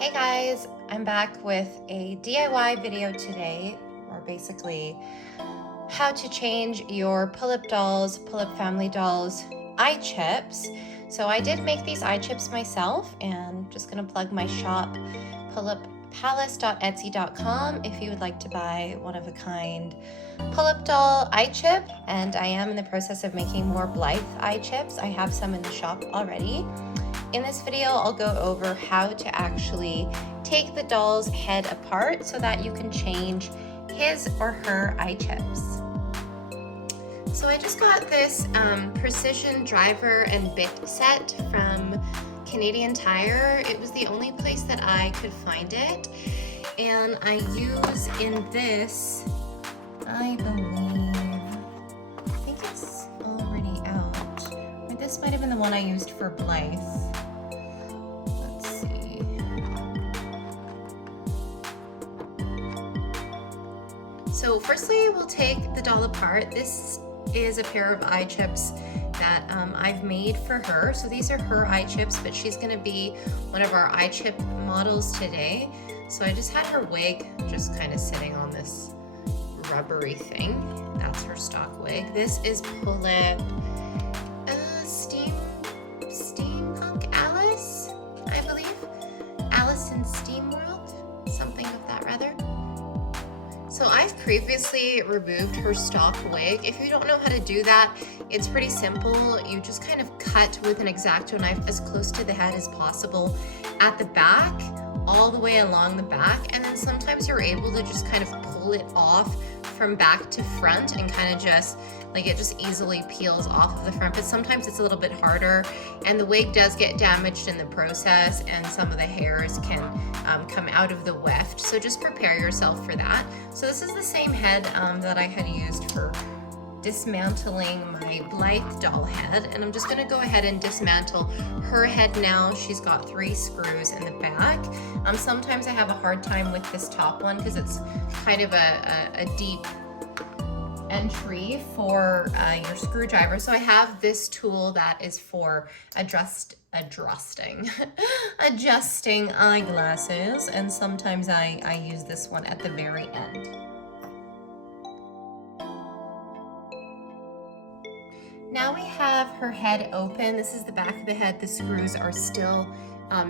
Hey guys, I'm back with a DIY video today, or basically how to change your Pullip dolls, Pullip family dolls, eye chips. So I did make these eye chips myself, and just gonna plug my shop, pullippalace.etsy.com, if you would like to buy one-of-a-kind Pullip doll eye chip. And I am in the process of making more Blythe eye chips. I have some in the shop already. In this video, I'll go over how to actually take the doll's head apart so that you can change his or her eye chips. So I just got this precision driver and bit set from Canadian Tire. It was the only place that I could find it. And I use in this, I think it's already out. Or this might have been the one I used for Blythe. So firstly, we'll take the doll apart. This is a pair of eye chips that I've made for her. So these are her eye chips, but she's gonna be one of our eye chip models today. So I just had her wig just kind of sitting on this rubbery thing. That's her stock wig. This is Pullip Steampunk Alice, I believe. Alice in Steam World, something of that rather. So I've previously removed her stock wig. If you don't know how to do that, it's pretty simple. You just kind of cut with an X-Acto knife as close to the head as possible at the back, all the way along the back, and then sometimes you're able to just kind of pull it off from back to front and kind of just, like, it just easily peels off of the front, but sometimes it's a little bit harder, and the wig does get damaged in the process, and some of the hairs can come out of the weft, so just prepare yourself for that. So this is the same head that I had used for dismantling my Blythe doll head, and I'm just gonna go ahead and dismantle her head now. She's got 3 screws in the back. Sometimes I have a hard time with this top one because it's kind of a deep entry for your screwdriver. So I have this tool that is for adjusting eyeglasses, and sometimes I use this one at the very end. Now we have her head open. This is the back of the head. The screws are still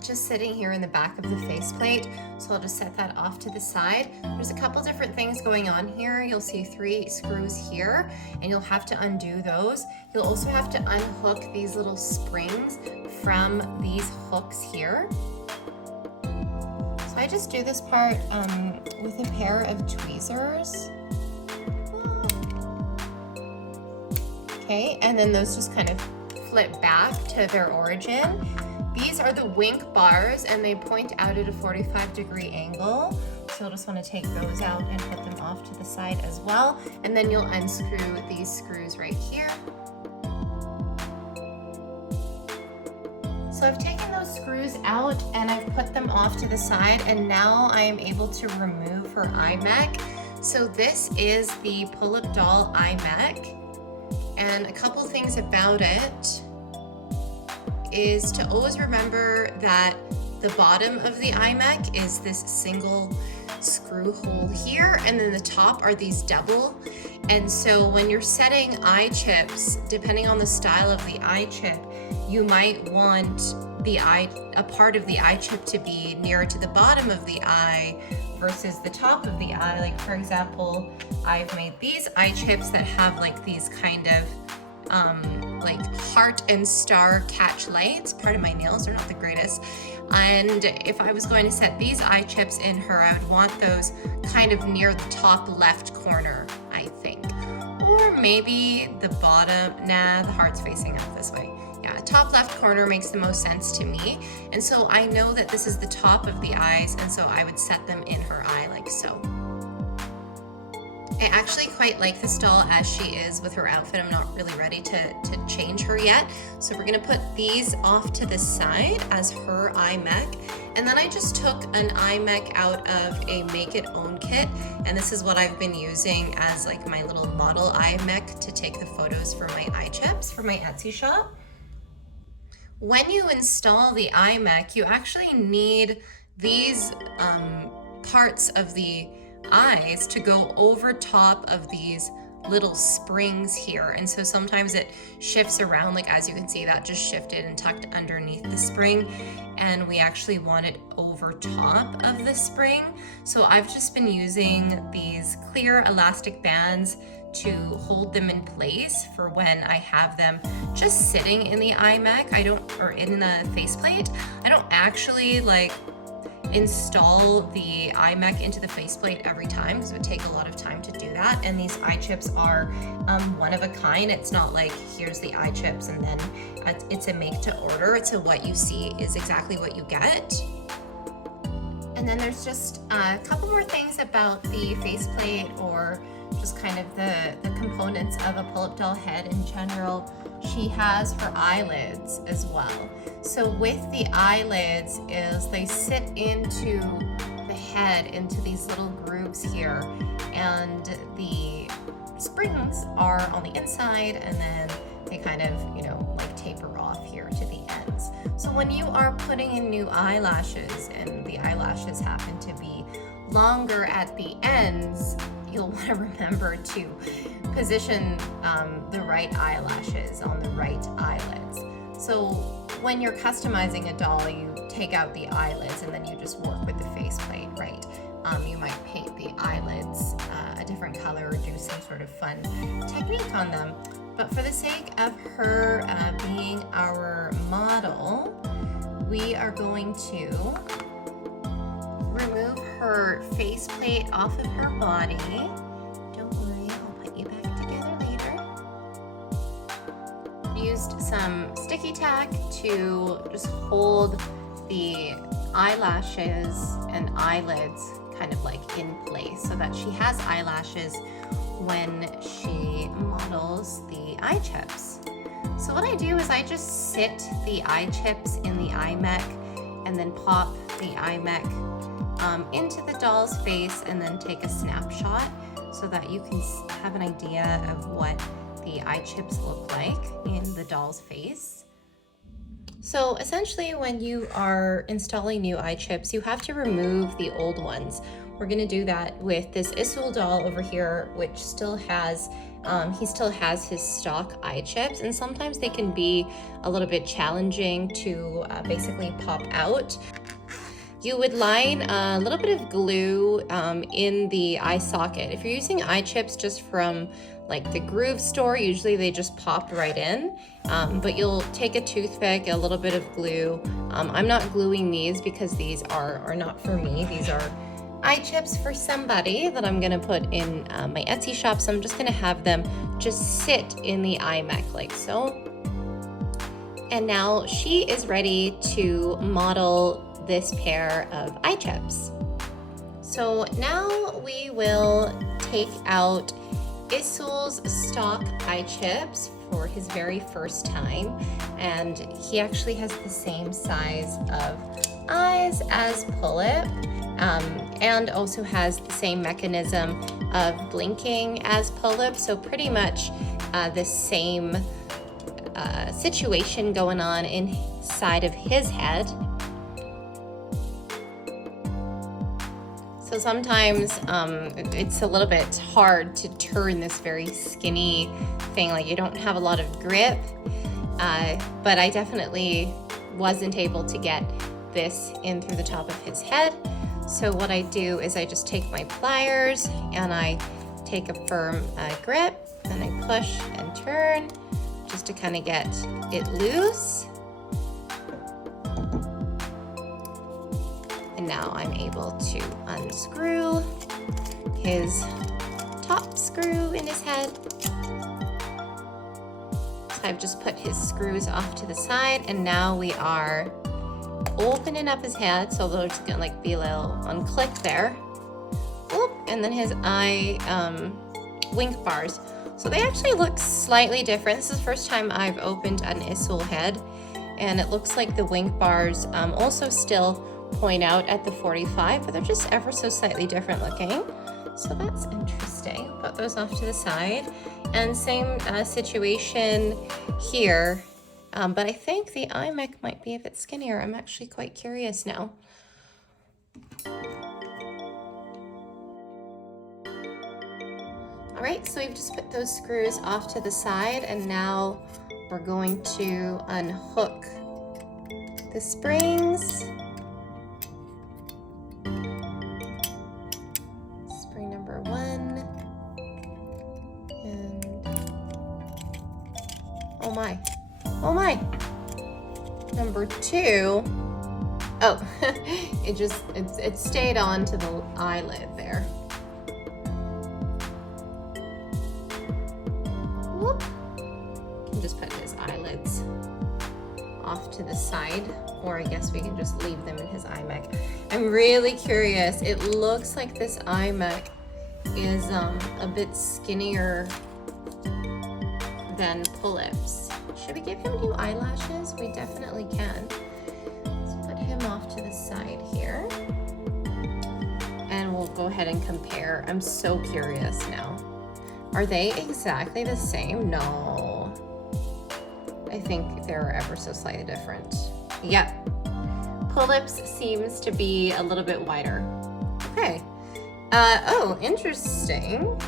just sitting here in the back of the faceplate. So I'll just set that off to the side. There's a couple different things going on here. You'll see 3 screws here, and you'll have to undo those. You'll also have to unhook these little springs from these hooks here. So I just do this part with a pair of tweezers. Okay, and then those just kind of flip back to their origin. These are the wink bars, and they point out at a 45-degree angle. So you'll just want to take those out and put them off to the side as well. And then you'll unscrew these screws right here. So I've taken those screws out and I've put them off to the side, and now I am able to remove her Eyemech. So this is the Pullip doll Eyemech. And a couple things about it is to always remember that the bottom of the Eyemech is this single screw hole here, and then the top are these double. And so when you're setting eye chips, depending on the style of the eye chip, you might want a part of the eye chip to be nearer to the bottom of the eye versus the top of the eye. Like, for example, I've made these eye chips that have like these kind of like heart and star catch lights. Pardon my nails, they're not the greatest. And if I was going to set these eye chips in her, I would want those kind of near the top left corner, I think. Or maybe the bottom, nah, the heart's facing up this way. Yeah, top left corner makes the most sense to me. And so I know that this is the top of the eyes, and so I would set them in her eye like so. I actually quite like this doll as she is with her outfit. I'm not really ready to change her yet. So we're gonna put these off to the side as her Eyemech. And then I just took an Eyemech out of a Make It Own kit. And this is what I've been using as like my little model Eyemech to take the photos for my eye chips for my Etsy shop. When you install the Eyemech, you actually need these parts of the eyes to go over top of these little springs here. And so sometimes it shifts around, like as you can see that just shifted and tucked underneath the spring, and we actually want it over top of the spring. So I've just been using these clear elastic bands to hold them in place for when I have them just sitting in the Eyemech. Or in the faceplate. I don't actually like install the Eyemech into the faceplate every time because it would take a lot of time to do that. And these Eyechips are one of a kind. It's not like here's the Eyechips and then it's a make to order. It's a what you see is exactly what you get. And then there's just a couple more things about the faceplate, or just kind of the components of a pull-up doll head in general. She has her eyelids as well. So with the eyelids is they sit into the head, into these little grooves here, and the springs are on the inside, and then they kind of, you know, like taper off here to the ends. So when you are putting in new eyelashes and the eyelashes happen to be longer at the ends, you'll want to remember to position the right eyelashes on the right eyelids. So when you're customizing a doll, you take out the eyelids and then you just work with the faceplate, right? You might paint the eyelids a different color or do some sort of fun technique on them. But for the sake of her being our model, we are going to remove her faceplate off of her body. Don't worry, I'll put you back together later. Used some sticky tack to just hold the eyelashes and eyelids kind of like in place so that she has eyelashes when she models the Eyechips. So what I do is I just sit the Eyechips in the Eyemech and then pop the Eyemech into the doll's face and then take a snapshot so that you can have an idea of what the Eyechips look like in the doll's face. So essentially when you are installing new Eyechips, you have to remove the old ones. We're gonna do that with this Isul doll over here, which still has, he still has his stock Eyechips, and sometimes they can be a little bit challenging to basically pop out. You would line a little bit of glue in the eye socket. If you're using Eyechips just from like the Groove store, usually they just pop right in, but you'll take a toothpick, a little bit of glue. I'm not gluing these because these are not for me. These are Eyechips for somebody that I'm gonna put in my Etsy shop, so I'm just gonna have them just sit in the Eyemech like so. And now she is ready to model this pair of Eyechips. So now we will take out Isul's stock Eyechips for his very first time, and he actually has the same size of eyes as Pullip, and also has the same mechanism of blinking as Pullip, so pretty much the same situation going on inside of his head. So sometimes it's a little bit hard to turn this very skinny thing, like you don't have a lot of grip, but I definitely wasn't able to get this in through the top of his head. So what I do is I just take my pliers and I take a firm grip and I push and turn just to kind of get it loose. And now I'm able to unscrew his top screw in his head. So I've just put his screws off to the side, and now we are opening up his head, so there's gonna like be a little unclick there. Oop, and then his eye wink bars. So they actually look slightly different. This is the first time I've opened an Isul head, and it looks like the wink bars also still point out at the 45, but they're just ever so slightly different looking. So that's interesting. Put those off to the side. And same situation here, but I think the Eyemech might be a bit skinnier. I'm actually quite curious now. right, so we've just put those screws off to the side, and now we're going to unhook the springs. Spring number 1. And oh my. Number 2. Oh, it stayed on to the eyelid there. Whoop. Can just put his eyelids off to the side, or I guess we can just leave them in his Eyemech. I'm really curious. It looks like this Eyemech is a bit skinnier than Pullip's. Should we give him new eyelashes? We definitely can. Let's put him off to the side here. And we'll go ahead and compare. I'm so curious now. Are they exactly the same? No. I think they're ever so slightly different. Yep. Pullip's seems to be a little bit wider. Okay. Oh, interesting.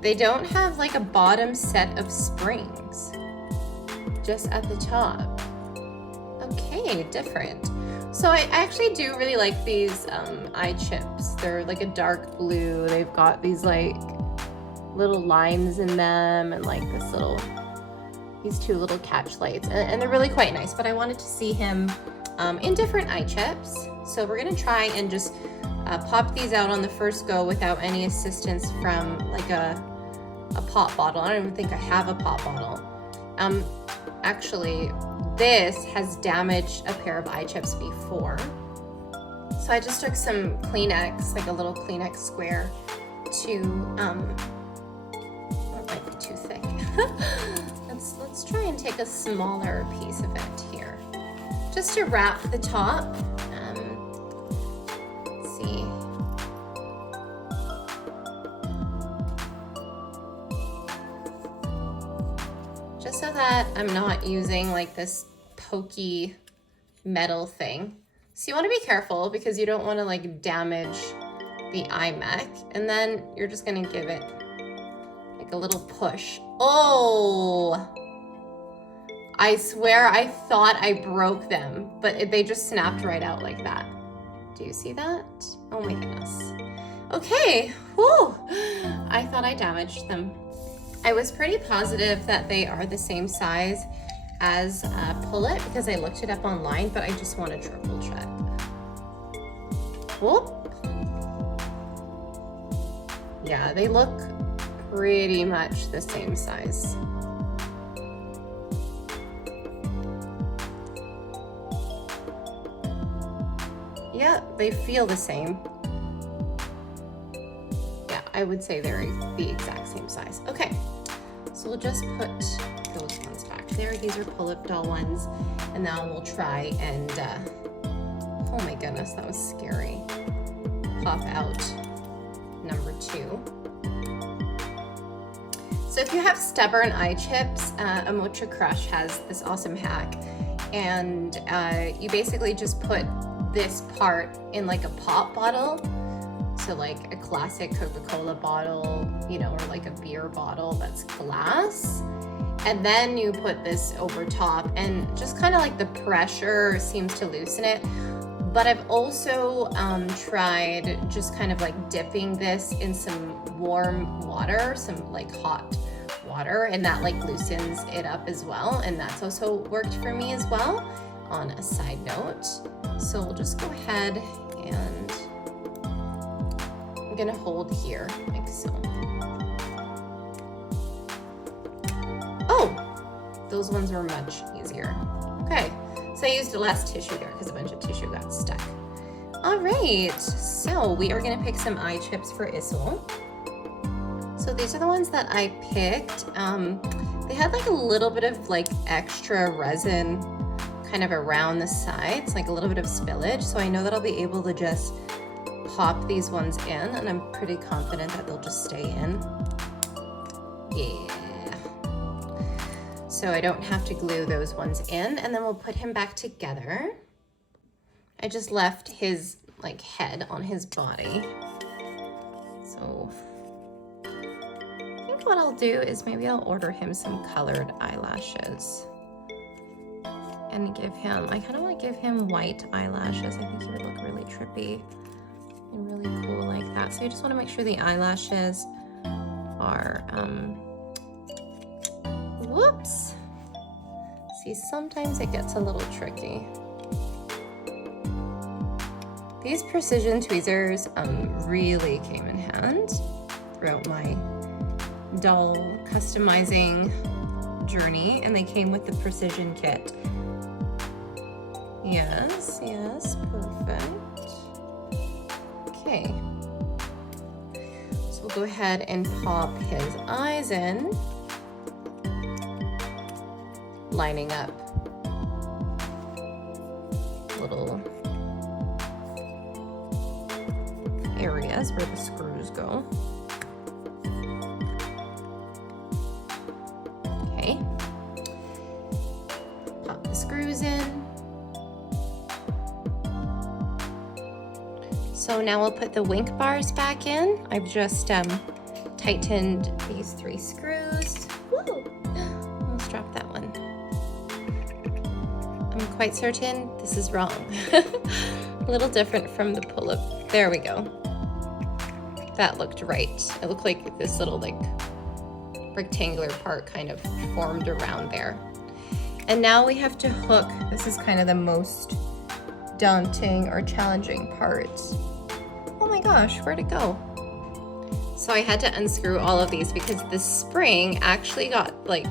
They don't have like a bottom set of springs, just at the top. Okay, different. So I actually do really like these Eyechips. They're like a dark blue. They've got these like little lines in them, and like these 2 little catch lights, and they're really quite nice. But I wanted to see him in different Eyechips. So we're gonna try and just pop these out on the first go without any assistance from like a pop bottle. I don't even think I have a pop bottle. Actually, this has damaged a pair of Eyechips before. So I just took some Kleenex, like a little Kleenex square, to, that might be too thick. Let's try and take a smaller piece of it here, just to wrap the top. Let's see. Just so that I'm not using like this pokey metal thing. So you want to be careful because you don't want to like damage the Eyemech, and then you're just going to give it like a little push. Oh, I swear I thought I broke them, but they just snapped right out like that. Do you see that? Oh my goodness. Okay, whew. I thought I damaged them. I was pretty positive that they are the same size as Pullip because I looked it up online, but I just want to triple check. Whoop. Yeah, they look pretty much the same size. Yeah, they feel the same. Yeah, I would say they're the exact same size. Okay, so we'll just put those ones back there. These are Pullip doll ones. And now we'll try and, oh my goodness, that was scary. Pop out number 2. So if you have stubborn Eyechips, Amocha Crush has this awesome hack. And you basically just put this part in like a pop bottle. So like a classic Coca-Cola bottle, you know, or like a beer bottle that's glass. And then you put this over top, and just kind of like the pressure seems to loosen it. But I've also tried just kind of like dipping this in some warm water, some like hot water, and that like loosens it up as well. And that's also worked for me as well, on a side note. So we'll just go ahead and I'm gonna hold here like so. Oh, those ones were much easier. Okay, so I used less tissue there because a bunch of tissue got stuck. All right, so we are gonna pick some Eyechips for Isul. So these are the ones that I picked. They had like a little bit of like extra resin kind of around the sides, like a little bit of spillage. So I know that I'll be able to just pop these ones in, and I'm pretty confident that they'll just stay in. Yeah. So I don't have to glue those ones in, and then we'll put him back together. I just left his like head on his body. So I think think what I'll do is maybe I'll order him some colored eyelashes and give him, I kind of want to give him white eyelashes. I think he would look really trippy and really cool like that. So you just want to make sure the eyelashes are, whoops. See, sometimes it gets a little tricky. These precision tweezers really came in hand throughout my doll customizing journey, and they came with the precision kit. Yes, yes, perfect. Okay. So we'll go ahead and pop his eyes in, lining up little areas where the screws go. Okay. Pop the screws in. So now we'll put the wink bars back in. I've just tightened these 3 screws. Woo! Almost dropped that one. I'm quite certain this is wrong. A little different from the pull-up. There we go. That looked right. It looked like this little like rectangular part kind of formed around there. And now we have to hook. This is kind of the most daunting or challenging part. Oh my gosh, where'd it go? So I had to unscrew all of these because the spring actually got like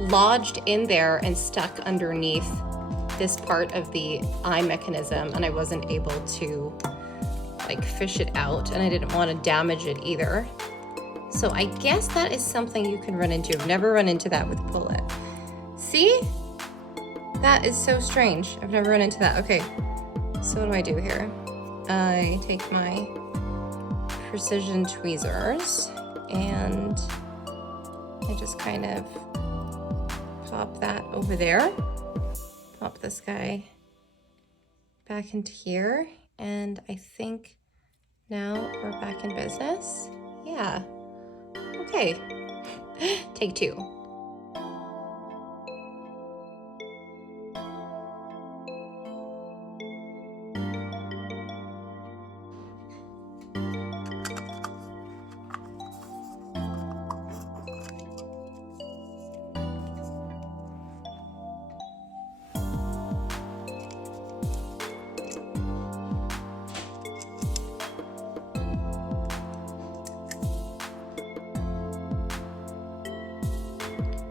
lodged in there and stuck underneath this part of the eye mechanism, and I wasn't able to like fish it out, and I didn't want to damage it either. So I guess that is something you can run into. I've never run into that with Pullip. See? That is so strange. I've never run into that. Okay, so what do I do here? I take my precision tweezers and I just kind of pop that over there. Pop this guy back into here, and I think now we're back in business. Yeah. Okay. Take 2.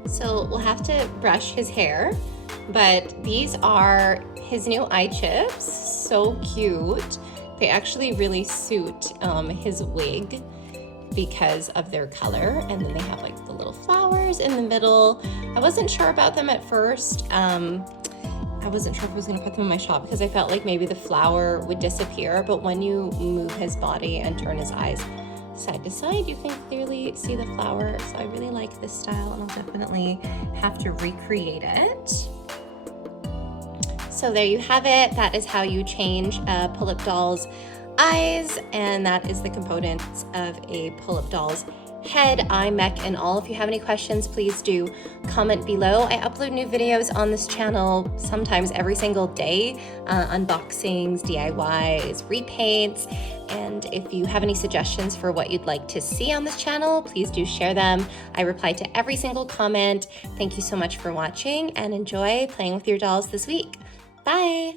So we'll have to brush his hair, but these are his new Eyechips. So cute. They actually really suit his wig because of their color, and then they have like the little flowers in the middle. I wasn't sure about them at first. I wasn't sure if I was gonna put them in my shop because I felt like maybe the flower would disappear, but when you move his body and turn his eyes side to side, you can clearly see the flower. So I really like this style, and I'll definitely have to recreate it. So there you have it. That is how you change a Pullip doll's eyes, and that is the components of a Pullip doll's head, Eyemech, and all. If you have any questions, please do comment below. I upload new videos on this channel sometimes every single day, unboxings, DIYs, repaints, and if you have any suggestions for what you'd like to see on this channel, please do share them. I reply to every single comment. Thank you so much for watching, and enjoy playing with your dolls this week. Bye!